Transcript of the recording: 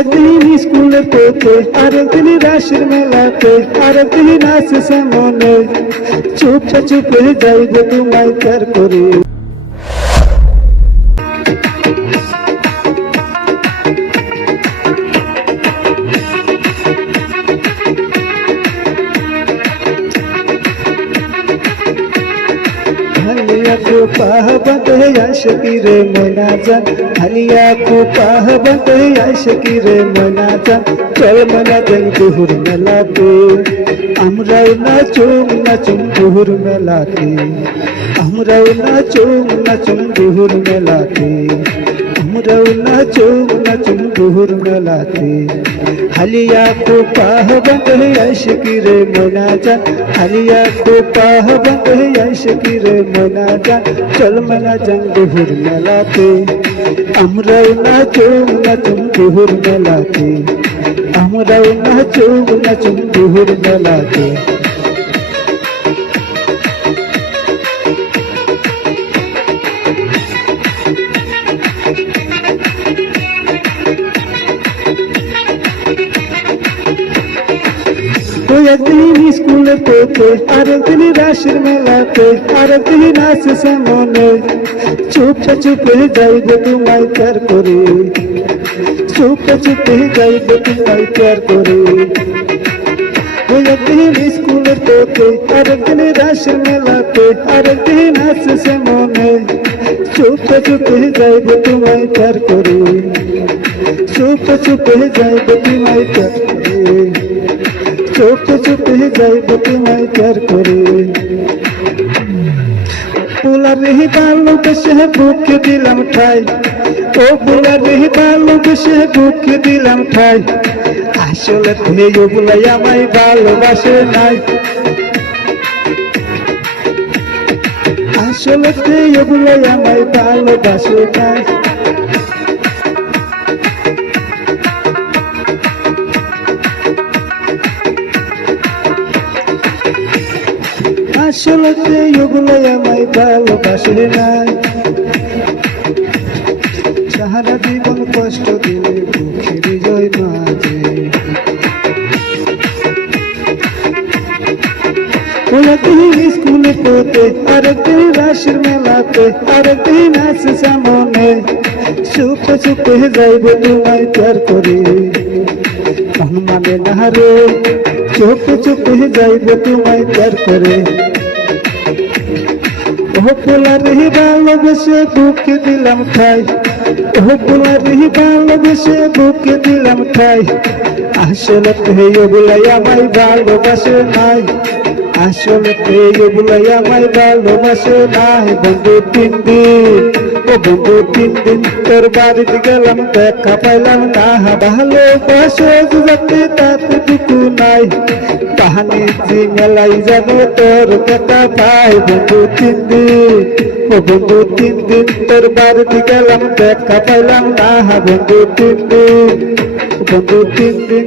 একদিন স্কুলের পথে, আরেকদিন রাসের মেলাতে, আরেকদিন নাচে সামনে, চুপে চুপে যাইবে তোমায় প্যার করে। हालिया को पाह बंदे आशिकी रे मना जान, हालिया को पाह बंदे आशिकी रे मना जान, चल मना जान दुहुर मेलाते, আমরাও নাচুম দুহুর মেলাতে, আমরাও নাচুম দুহুর মেলাতে, আমরাও নাচুম দুহুর মেলাতে। हालिया को पाह बंदे आशिकी रे मना जान, हालिया को पाह बंदे आशिकी रे मना जान, चल मना जान दुहुर मेलाते, আমরাও নাচুম দুহুর মেলাতে, আমরাও নাচুম দুহুর মেলাতে। একদিন স্কুলের পথে, আরেকদিন রাসের মেলাতে, আরেকদিন নাচে সামনে, চুপে চুপে যাইবে তোমায় প্যার করে, চুপে চুপে যাইবে তোমায় প্যার করে। একদিন স্কুলের পথে, আরেকদিন রাসের মেলাতে, আরেকদিন নাচে সামনে, চুপে চুপে যাইবে তোমায় প্যার করে, চুপে চুপে যাইবে তোমায় প্যার করে, চুপে চুপে যাইবে তোমায় প্যার করে। পোলারে ভালোবেসে বুকে দিলাম ঠাই, ও পোলারে ভালোবেসে বুকে দিলাম ঠাই, আসলে তুমি ওগুলাই আমায় ভালোবাসে নাই, আসলে তুমি ওগুলাই আমায় ভালোবাসে নাই। আসলে ওগুলোই আমায় ভালোবাসে নাই, সারা জীবন কষ্ট দিলে বুকের হৃদয় মাঝে। একদিন স্কুলে পড়তে, আরেকদিন রাসের মেলাতে, আরেকদিন নাচে সামনে, চুপে চুপে যাইবে তোমায় প্যার করে, মন মানে না রে, চুপে চুপে যাইবে তোমায় প্যার করে। ও পোলারে ভালোবেসে বুকে দিলাম ঠাই, ও পোলারে ভালোবেসে বুকে দিলাম ঠাই, আসলে ওগুলাই আমায় ভালোবাসে নাই, আসলে ওগুলাই আমায় ভালোবাসে নাই। বন্ধু 3 দিন, ও বন্ধু 3 দিন তোর বাড়িতে গেলাম, দেখা পাইলাম না, ভালোবাসে যাতে তাতে টুকু নাই, বাহানিজি মেলাই যাব তোর দেখা পাই। বন্ধু 3 দিন, ও বন্ধু 3 দিন তোর বাড়িতে গেলাম, দেখা পাইলাম না, বন্ধু 3 দিন, বন্ধু 3 দিন।